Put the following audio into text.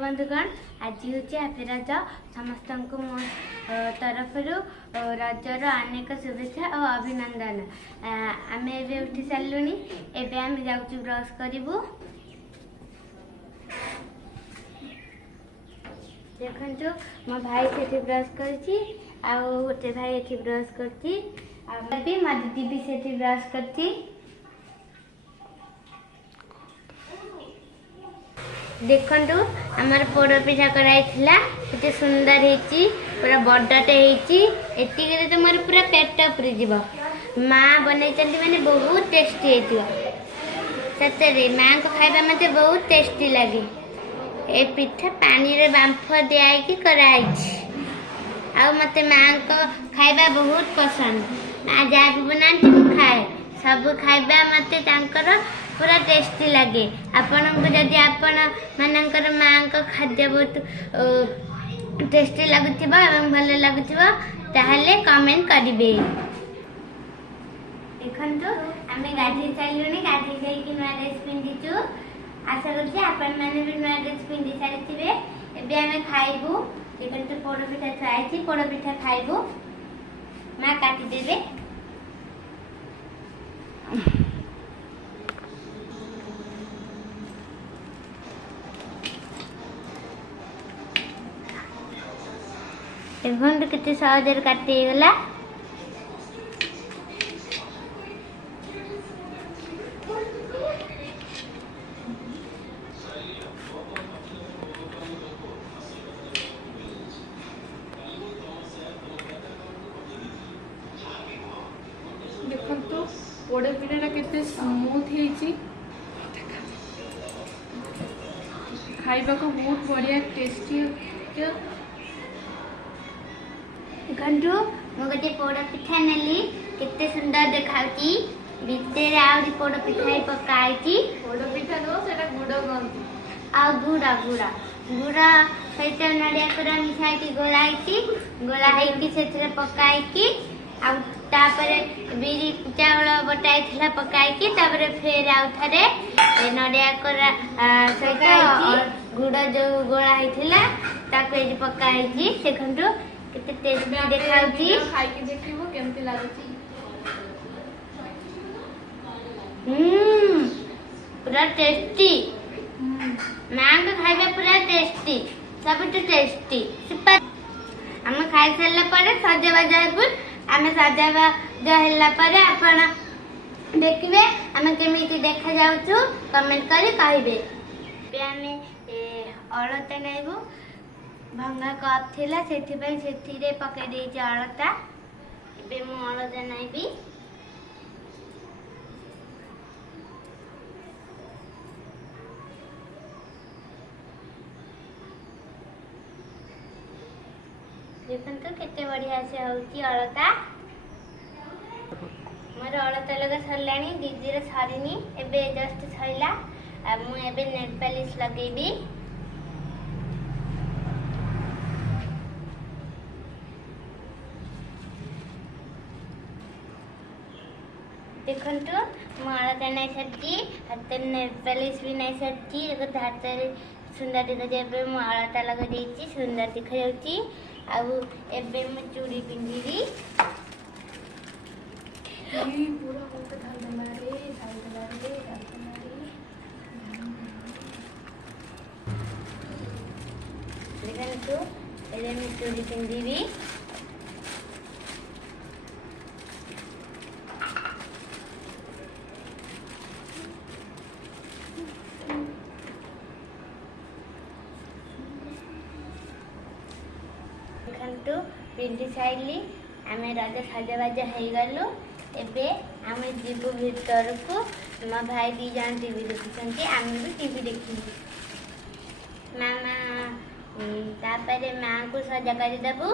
बंधुगण आज हूँ हैप्पी रज समस्त मो तरफ रजर अनेक शुभेच्छा और अभिनंदन। आम ए उठी सारूँ एवं जाऊँ ब्रश करूँ। देखु मो भाई से ब्रश कर गोटे भाई ये ब्रश कर दीदी भी से ब्रश कर। देखु आमर पोड़ पिठा कराइला केते सुंदर होती पूरा बड़टे होती तो मोर पूरा पेट पुरी जीव। माँ बनई मैंने बहुत टेस्टी होती सतरे माँ को खाଇବା मत बहुत टेस्टी लगे। ए पिठा पानी रे बांफ दिया कराई आ मत माँ को खाଇବା बहुत पसंद। माँ जहाँ भी बनाती खाए सब खाଇବା मत पूरा टेस्टी लगे। आपण को जदि आपण मानकर माँ को खाद्य बहुत टेस्टी लगुथिबा एवं भल लगुथिबा ताहले कमेंट करिवे। देखंतु आमे गाधी चालुनी गाधी जाई कि नया ड्रेस पिंधिचु। आशा करछि आपण माने भी नया ड्रेस पिंधि सारिथिबे। एबे आमे खाइबु। देखंतु पोड़ पिठा खाइछि पोड़ पिठा खाइबु। माँ काटी देबे। देखो कितने सहज काटी गला। देखो पोड़ पिठाटा केते स्मूथ होती खाइबा को बहुत बढ़िया टेस्टी। देखु मु गोटे पोड़ पिठा नेली केते सुंदर देखाउची। भितर आउरी पोड़ पिठा पकाई पोड़ पिठा नो सेटा गुड़ गंती आ गुड़ा गुड़ा गुड़ा सहित नड़िया कोरा मिसाई गोलाई गोलाई से पकाई आ बिरी चाउल बटाई पकाई फेर आउ थे नड़िया कोरा सहित गुड़ जो गोला होता पकाई। देखु केते टेस्टी देखाउची खाई के देखिबो केमती लागुची। पूरा टेस्टी। माँ को खाइबा पूरा टेस्टी सब टेस्टी। आम खाई सारा पर सजबाज आम सजबाज है आपण देखिए आम केमी देखा जाऊँ कमेंट कर कहे। अलता नाइबू भंगा कप थिला से पकई देइछि अलता। एबे मु अलता नाइबी। देखंतु केते बढ़िया से होउची अलता। मोर अलता लगा सरलानी दीदी रे सरीनी एबे जस्ट सइला। मु एबे नेल पॉलिश लगेबी। देखंतु मु अलता नहीं सरची हाथ नेल पॉलिश भी नहीं सरची हाथ सुंदर देखा जाए। मु अलता लगा देइछि सुंदर देखा जाउची। आउ एबे मु चूड़ी पिंधिबी। पूरा होते धाल देला रे देखंतु एबे मु चूड़ी पिंधिबी। देखंतु पिंधि साइली आम रज सजबाज हो गलु। एबे आम जीवु भीतर को मो भाई दी जन टीवी देखुं आम भी टीवी देखी। मामा तापर माँ को सजा कर देबू।